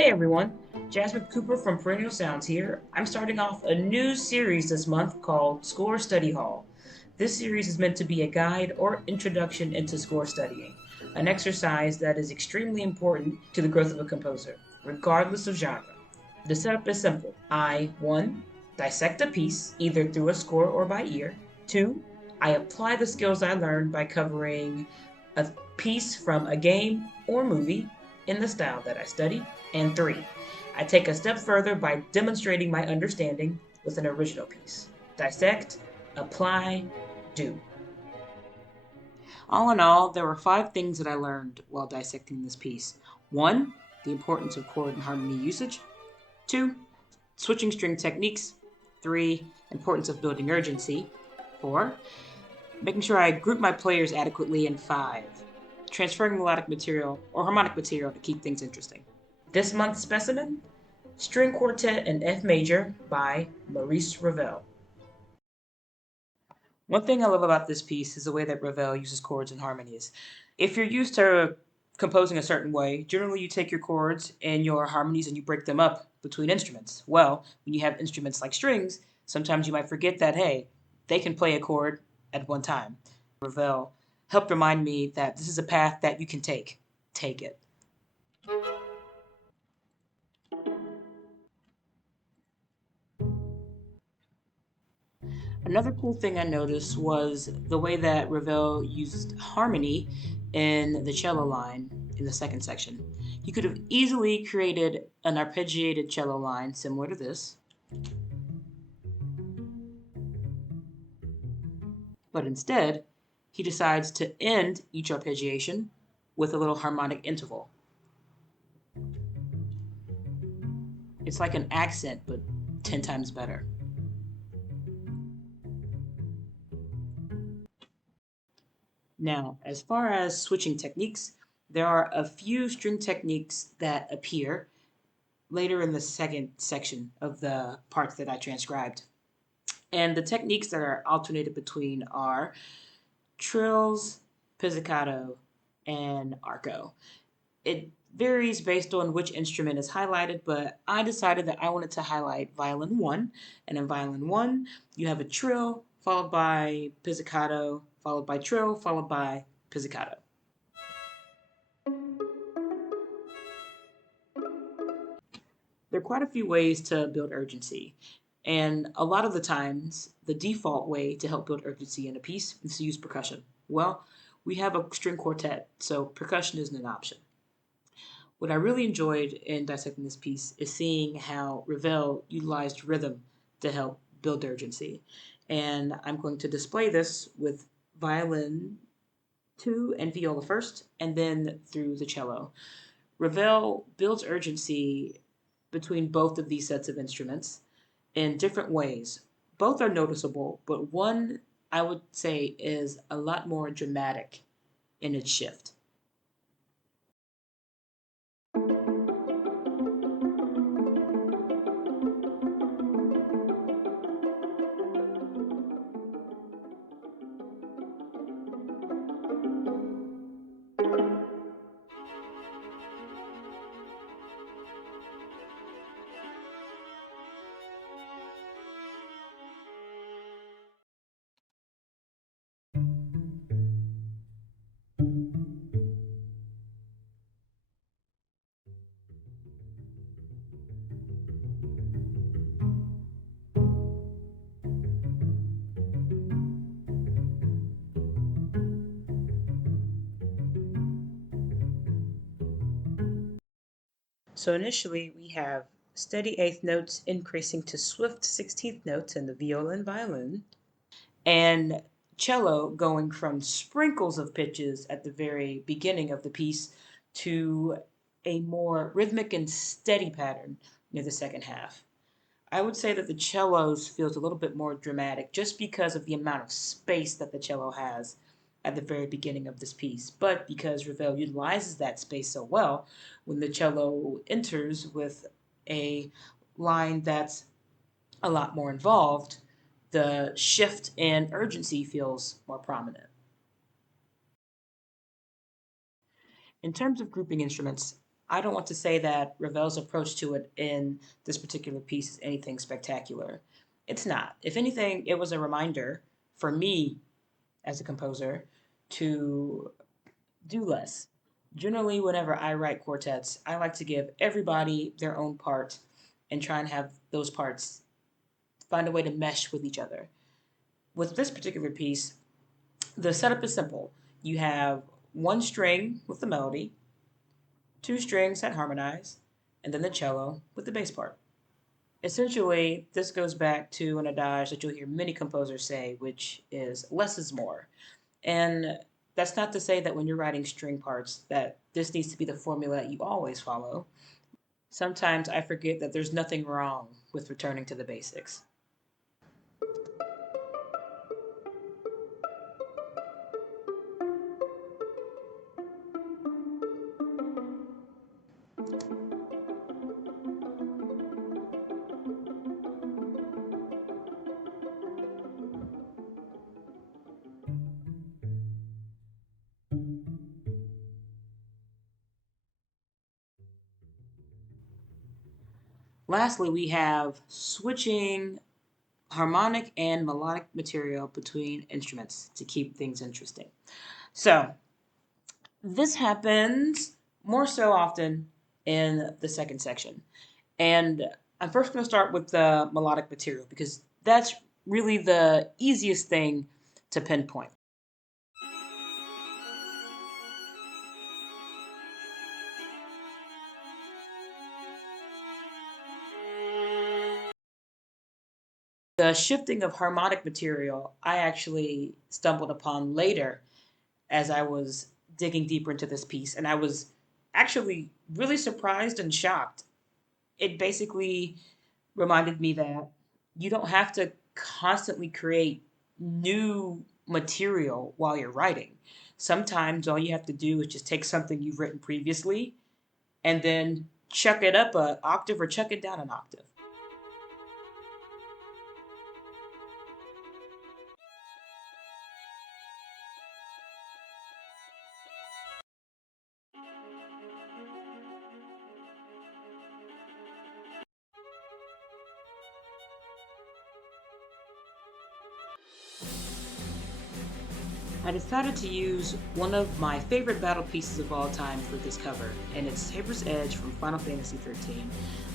Hey everyone, Jasmine Cooper from Perennial Sounds here. I'm starting off a new series this month called Score Study Hall. This series is meant to be a guide or introduction into score studying, an exercise that is extremely important to the growth of a composer, regardless of genre. The setup is simple. I, 1, dissect a piece, either through a score or by ear. 2, I apply the skills I learned by covering a piece from a game or movie in the style that I studied. And 3, I take a step further by demonstrating my understanding with an original piece. Dissect, apply, do. All in all, there were 5 things that I learned while dissecting this piece. 1, the importance of chord and harmony usage. 2, switching string techniques. 3, importance of building urgency. 4, making sure I group my players adequately. And 5, transferring melodic material or harmonic material to keep things interesting. This month's specimen, String Quartet in F Major by Maurice Ravel. One thing I love about this piece is the way that Ravel uses chords and harmonies. If you're used to composing a certain way, generally you take your chords and your harmonies and you break them up between instruments. Well, when you have instruments like strings, sometimes you might forget that, hey, they can play a chord at one time. Ravel helped remind me that this is a path that you can take. Take it. Another cool thing I noticed was the way that Ravel used harmony in the cello line in the second section. He could have easily created an arpeggiated cello line similar to this, but instead, he decides to end each arpeggiation with a little harmonic interval. It's like an accent, but 10 times better. Now, as far as switching techniques, there are a few string techniques that appear later in the second section of the parts that I transcribed. And the techniques that are alternated between are trills, pizzicato, and arco. It varies based on which instrument is highlighted, but I decided that I wanted to highlight violin 1. And in violin 1, you have a trill followed by pizzicato, followed by trill, followed by pizzicato. There are quite a few ways to build urgency. And a lot of the times, the default way to help build urgency in a piece is to use percussion. Well, we have a string quartet, so percussion isn't an option. What I really enjoyed in dissecting this piece is seeing how Ravel utilized rhythm to help build urgency. And I'm going to display this with violin 2 and viola first, and then through the cello. Ravel builds urgency between both of these sets of instruments in different ways. Both are noticeable, but one I would say is a lot more dramatic in its shift. So initially we have steady eighth notes increasing to swift 16th notes in the viola and violin, and cello going from sprinkles of pitches at the very beginning of the piece to a more rhythmic and steady pattern near the second half. I would say that the cellos feels a little bit more dramatic just because of the amount of space that the cello has at the very beginning of this piece. But because Ravel utilizes that space so well, when the cello enters with a line that's a lot more involved, the shift in urgency feels more prominent. In terms of grouping instruments, I don't want to say that Ravel's approach to it in this particular piece is anything spectacular. It's not. If anything, it was a reminder for me as a composer to do less. Generally, whenever I write quartets, I like to give everybody their own part and try and have those parts find a way to mesh with each other. With this particular piece, the setup is simple. You have one string with the melody, two strings that harmonize, and then the cello with the bass part. Essentially, this goes back to an adage that you'll hear many composers say, which is less is more. And that's not to say that when you're writing string parts that this needs to be the formula that you always follow. Sometimes I forget that there's nothing wrong with returning to the basics. Lastly, we have switching harmonic and melodic material between instruments to keep things interesting. So, this happens more so often in the second section. And I'm first going to start with the melodic material because that's really the easiest thing to pinpoint. The shifting of harmonic material I actually stumbled upon later as I was digging deeper into this piece, and I was actually really surprised and shocked. It basically reminded me that you don't have to constantly create new material while you're writing. Sometimes all you have to do is just take something you've written previously and then chuck it up an octave or chuck it down an octave. I decided to use one of my favorite battle pieces of all time for this cover, and it's Saber's Edge from Final Fantasy XIII.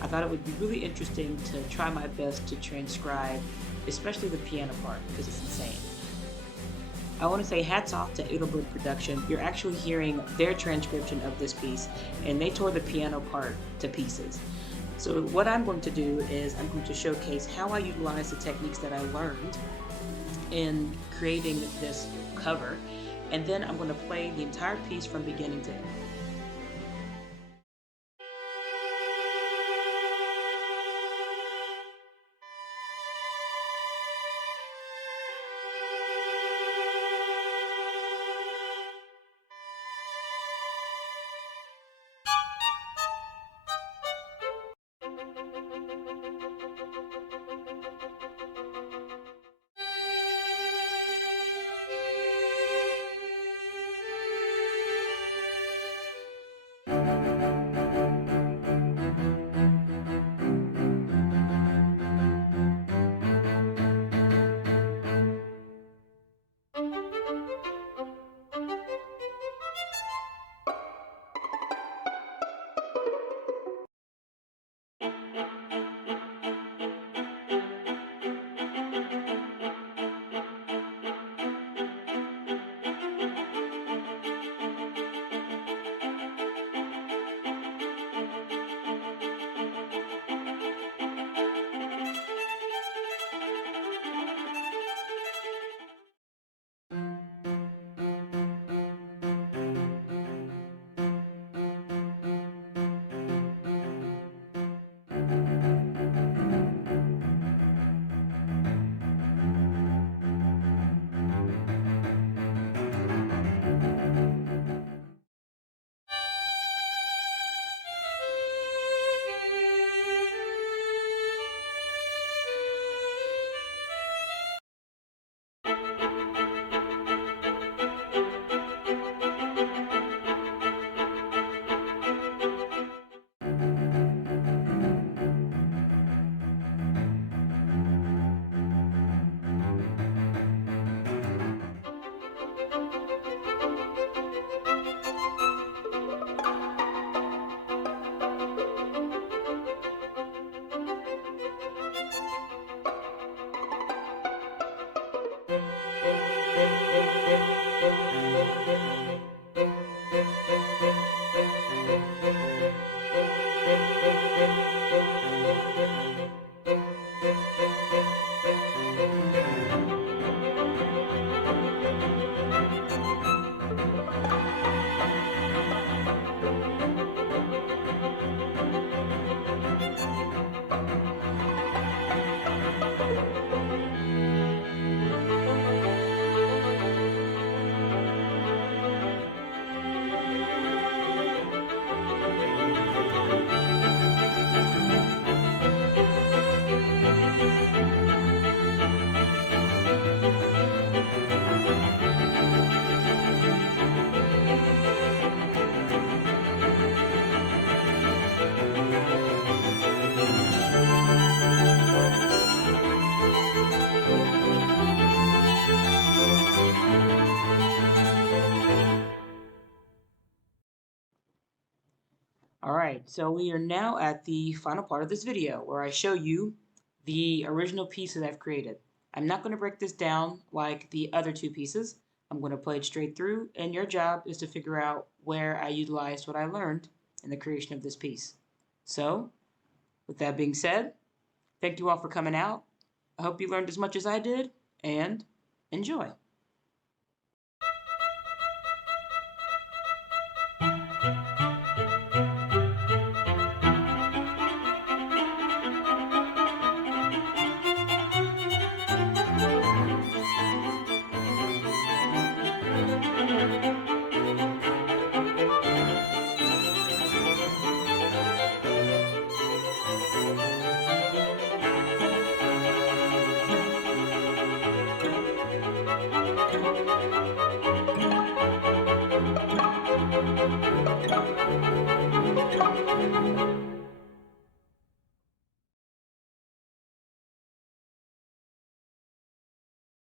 I thought it would be really interesting to try my best to transcribe, especially the piano part, because it's insane. I want to say hats off to Edelberg Production. You're actually hearing their transcription of this piece, and they tore the piano part to pieces. So what I'm going to do is I'm going to showcase how I utilize the techniques that I learned in creating this cover, and then I'm going to play the entire piece from beginning to end. Alright, so we are now at the final part of this video where I show you the original piece that I've created. I'm not going to break this down like the other two pieces. I'm going to play it straight through, and your job is to figure out where I utilized what I learned in the creation of this piece. So, with that being said, thank you all for coming out. I hope you learned as much as I did, and enjoy.